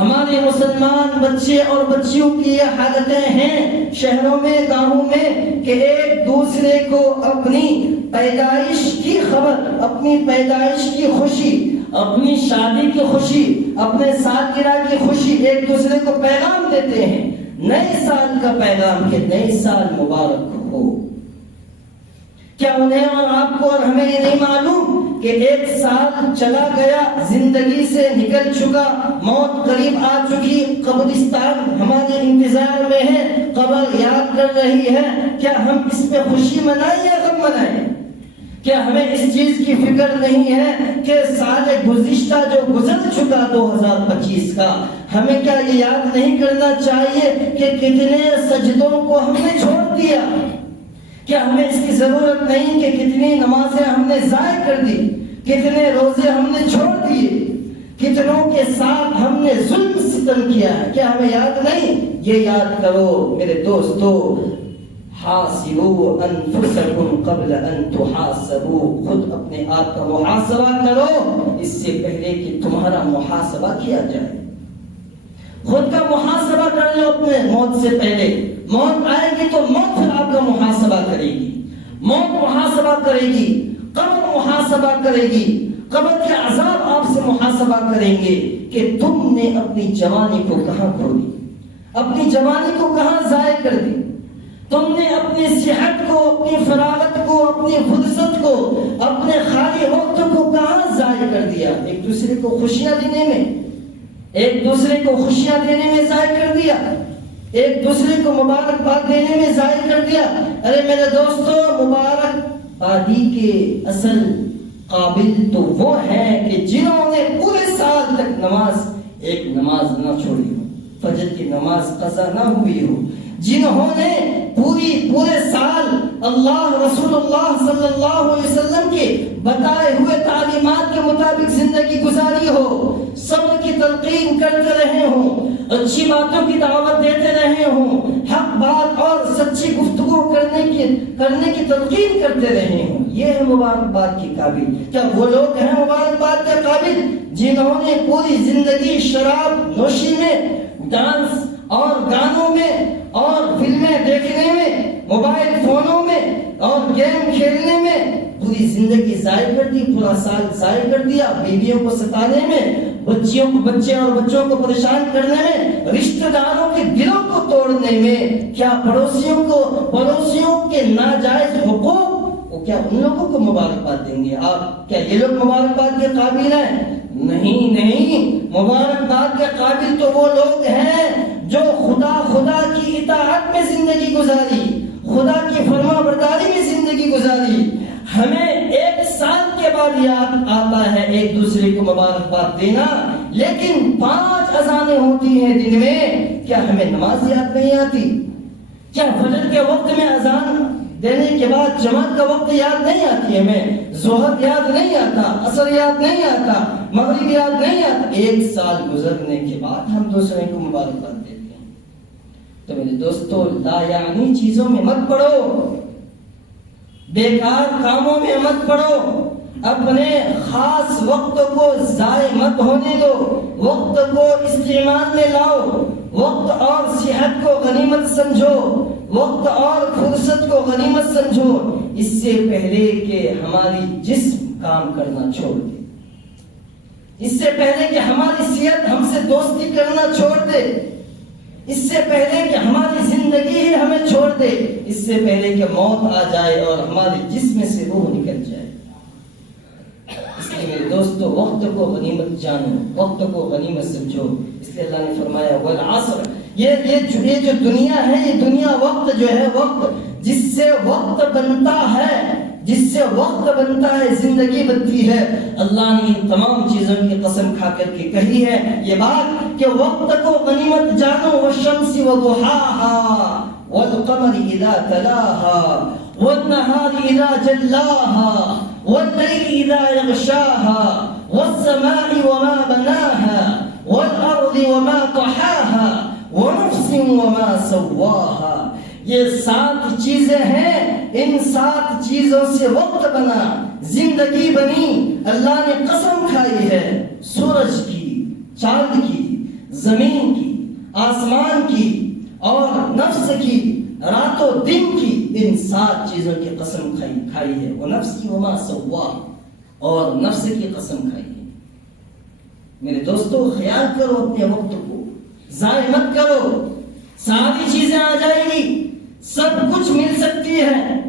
ہمارے مسلمان بچے اور بچیوں کی یہ حالتیں ہیں شہروں میں گاؤں میں کہ ایک دوسرے کو اپنی پیدائش کی خبر، اپنی پیدائش کی خوشی، اپنی شادی کی خوشی، اپنے سالگرہ کی خوشی ایک دوسرے کو پیغام دیتے ہیں، نئے سال کا پیغام کہ نئے سال مبارک ہو۔ کیا انہیں اور آپ کو اور ہمیں یہ نہیں معلوم کہ ایک سال چلا گیا، زندگی سے نکل چکا، موت قریب آ چکی، قبرستان ہمارے انتظار میں ہے، قبر یاد کر رہی ہے؟ کیا ہم اس پہ خوشی منائیں یا غم منائیں؟ کیا ہمیں اس چیز کی فکر نہیں ہے کہ سال گزشتہ جو گزر چکا 2025 کا، ہمیں کیا یہ یاد نہیں کرنا چاہیے کہ کتنے سجدوں کو ہم نے چھوڑ دیا؟ کیا ہمیں اس کی ضرورت نہیں کہ کتنی نمازیں ہم نے ضائع کر دی، کتنے روزے ہم نے چھوڑ دیے، کتنوں کے ساتھ ہم نے ظلم ستم کیا ہے؟ کیا ہمیں یاد نہیں؟ یہ یاد کرو میرے دوستو، حاسبوا انفسکم قبل ان تحاسبوا، خود اپنے آپ کا محاسبہ کرو اس سے پہلے کہ تمہارا محاسبہ کیا جائے۔ خود کا محاسبہ کر لو اپنے موت سے پہلے۔ موت آئے گی تو موت پھر آپ کا محاسبہ کرے گی، موت محاسبہ کرے گی، قبر محاسبہ کرے گی، قبر کے عذاب آپ سے محاسبہ کریں گے کہ تم نے اپنی جوانی کو کہاں کھو دی، اپنی جوانی کو کہاں ضائع کر دی، تم نے اپنی صحت کو، اپنی فراغت کو، اپنی فرصت کو، اپنے خالی وقت کو کہاں ضائع کر دیا؟ ایک دوسرے کو خوشیاں دینے میں، ایک دوسرے کو خوشیاں دینے میں ضائع کر دیا، ایک دوسرے کو مبارکباد دینے میں ضائع کر دیا۔ ارے میرے دوستو، مبارکبادی کے اصل قابل تو وہ ہیں کہ جنہوں نے پورے سال تک ایک نماز نہ چھوڑی ہو، فجر کی نماز قضا نہ ہوئی ہو، جنہوں نے پورے سال رسول اللہ صلی اللہ علیہ وسلم کے بتائے ہوئے تعلیمات کے مطابق زندگی گزاری ہو، صبر کی تلقین کرتے رہے ہوں، اچھی باتوں کی دعوت دیتے رہے ہوں، حق بات اور سچی گفتگو کرنے کی تلقین کرتے رہے ہوں، یہ ہے مبارکباد کے قابل۔ کیا وہ لوگ ہیں مبارکباد کے قابل جنہوں نے پوری زندگی شراب نوشی میں، ڈانس اور گانوں میں اور فلمیں دیکھنے میں، موبائل فونوں میں اور گیم کھیلنے میں پوری زندگی ضائع کر دی، پورا سال ضائع کر دیا، بیویوں کو ستانے میں، بچے اور بچوں کو پریشان کرنے میں، رشتہ داروں کے دلوں کو توڑنے میں، کیا پڑوسیوں کے ناجائز حقوق کیا ان لوگوں کو مبارکباد دیں گے آپ؟ کیا یہ لوگ مبارکباد کے قابل ہیں؟ نہیں، مبارکباد کے قابل تو وہ لوگ ہیں جو خدا کی اطاعت میں زندگی گزاری، خدا کی فرما برداری میں زندگی گزاری۔ ہمیں ایک سال کے بعد یاد آتا ہے ایک دوسرے کو مبارکباد دینا، لیکن 5 اذانیں ہوتی ہیں دن میں، کیا ہمیں نماز یاد نہیں آتی؟ کیا فجر کے وقت میں اذان دینے کے بعد جماعت کا وقت یاد نہیں آتی؟ ہمیں ظہر یاد نہیں آتا، عصر یاد نہیں آتا، مغرب یاد نہیں آتا؟ ایک سال گزرنے کے بعد ہم دوسرے کو مبارکباد دیتے ہیں۔ تو میرے دوستو، لا یعنی چیزوں میں مت پڑو، بیکار کاموں میں مت پڑو، اپنے خاص وقت کو ضائع مت ہونے دو، وقت کو استعمال میں لاؤ، وقت اور صحت کو غنیمت سمجھو، وقت اور فرصت کو غنیمت سمجھو، اس سے پہلے کہ ہماری جسم کام کرنا چھوڑ دے، اس سے پہلے کہ ہماری صحت ہم سے دوستی کرنا چھوڑ دے، اس سے پہلے کہ ہماری زندگی ہی ہمیں چھوڑ دے، اس سے پہلے کہ موت آ جائے اور ہمارے جسم سے روح نکل جائے۔ اس لیے میرے دوستو، وقت کو غنیمت جانو، وقت کو غنیمت سمجھو۔ اس لیے اللہ نے فرمایا والعصر، یہ جو دنیا ہے، یہ دنیا وقت جو ہے، وقت جس سے وقت بنتا ہے، جس سے وقت بنتا ہے زندگی بنتی ہے۔ اللہ نے ان تمام چیزوں کی قسم کھا کر کے کہی ہے یہ بات کہ وقت کو غنیمت جانو، والشمس وضحاها والقمر اذا تلاها والنهار اذا جلاها والليل اذا يغشاها والسماء وما بناها والارض وما طحاها ونفس وما سواها۔ یہ 7 چیزیں ہیں، ان 7 چیزوں سے وقت بنا، زندگی بنی۔ اللہ نے قسم کھائی ہے سورج کی، چاند کی، زمین کی، آسمان کی اور نفس کی، رات و دن کی، ان 7 چیزوں کی قسم کھائی ہے. وہ نفسی وما سوا، اور نفس کی قسم کھائی ہے. میرے دوستو خیال کرو اپنے وقت کو، ضائع مت کرو. ساری چیزیں آ جائیں گی، سب کچھ مل سکتی ہے،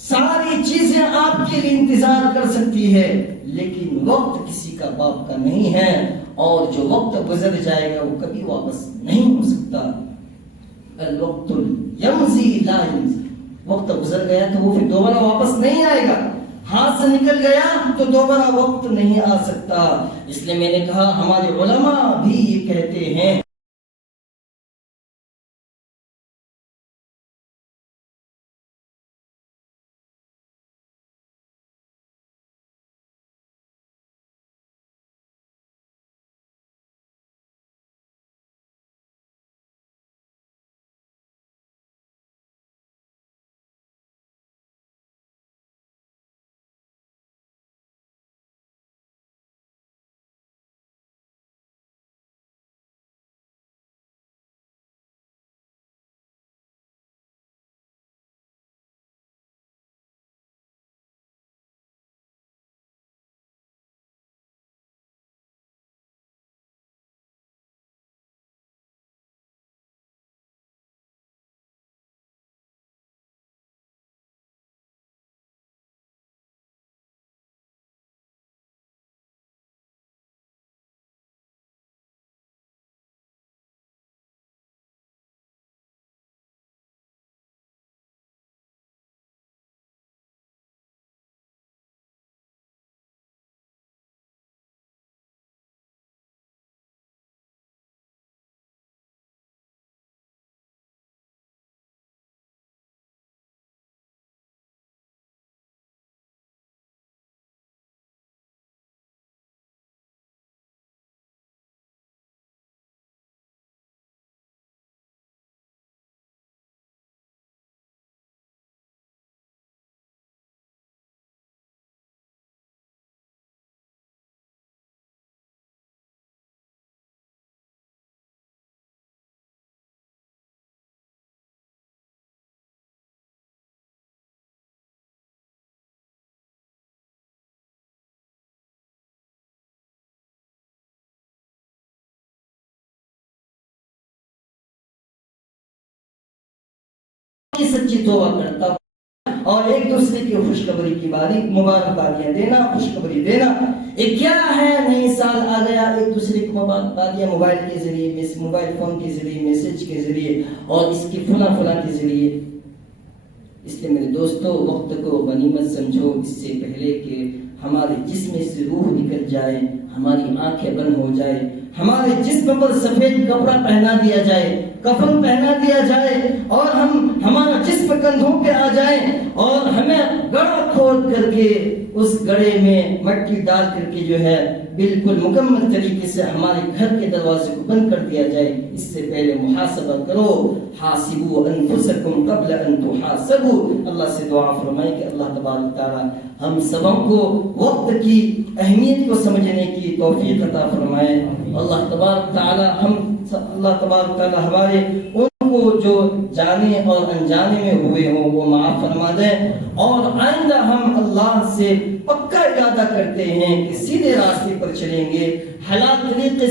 ساری چیزیں آپ کے لیے انتظار کر سکتی ہے، لیکن وقت کسی کا باپ کا نہیں ہے، اور جو وقت گزر جائے گا وہ کبھی واپس نہیں ہو سکتا. الوقت یمضی لا یمضی، وقت گزر گیا تو وہ پھر دوبارہ واپس نہیں آئے گا. ہاتھ سے نکل گیا تو دوبارہ وقت نہیں آ سکتا. اس لیے میں نے کہا ہمارے علماء بھی یہ کہتے ہیں کی سچی توبہ کرتا ہوں، اور ایک دوسرے کی خوشخبری کی باری مبارکبادیاں دینا، خوشخبری دینا. ایک کیا ہے نئی سال آ گیا، ایک دوسرے کی مبارکبادیاں موبائل کے ذریعے، موبائل فون کے ذریعے، میسج کے ذریعے، اور اس کی فلاں کے ذریعے. اس لیے میرے دوستو وقت کو غنیمت سمجھو، اس سے پہلے کہ ہمارے جسم سے روح نکل جائے، ہماری آنکھیں بند ہو جائے، ہمارے جسم پر سفید کپڑا پہنا دیا جائے، کفن پہنا دیا جائے، اور ہمارا جسم کندھوں پہ آ جائے، اور ہمیں گڑھا کھود کر کے اس گڑھے میں مٹی ڈال کر کے جو ہے بالکل مکمل طریقے سے ہمارے گھر کے دروازے کو بند کر دیا جائے. اس سے پہلے محاسبہ کرو. حاسبوا انفسکم قبل ان تحاسبوا. اللہ سے دعا فرمائے کہ اللہ تبارک تعالی ہم سبوں کو وقت کی اہمیت کو سمجھنے کی توفیق عطا فرمائے. اللہ تبارک تعالی ہمارے ان کو جو جانے اور انجانے میں ہوئے ہوں وہ معاف فرما دے، اور آئندہ ہم اللہ سے پکا ارادہ کرتے ہیں کہ سیدھے راستے پر چلیں گے، حلال طریقے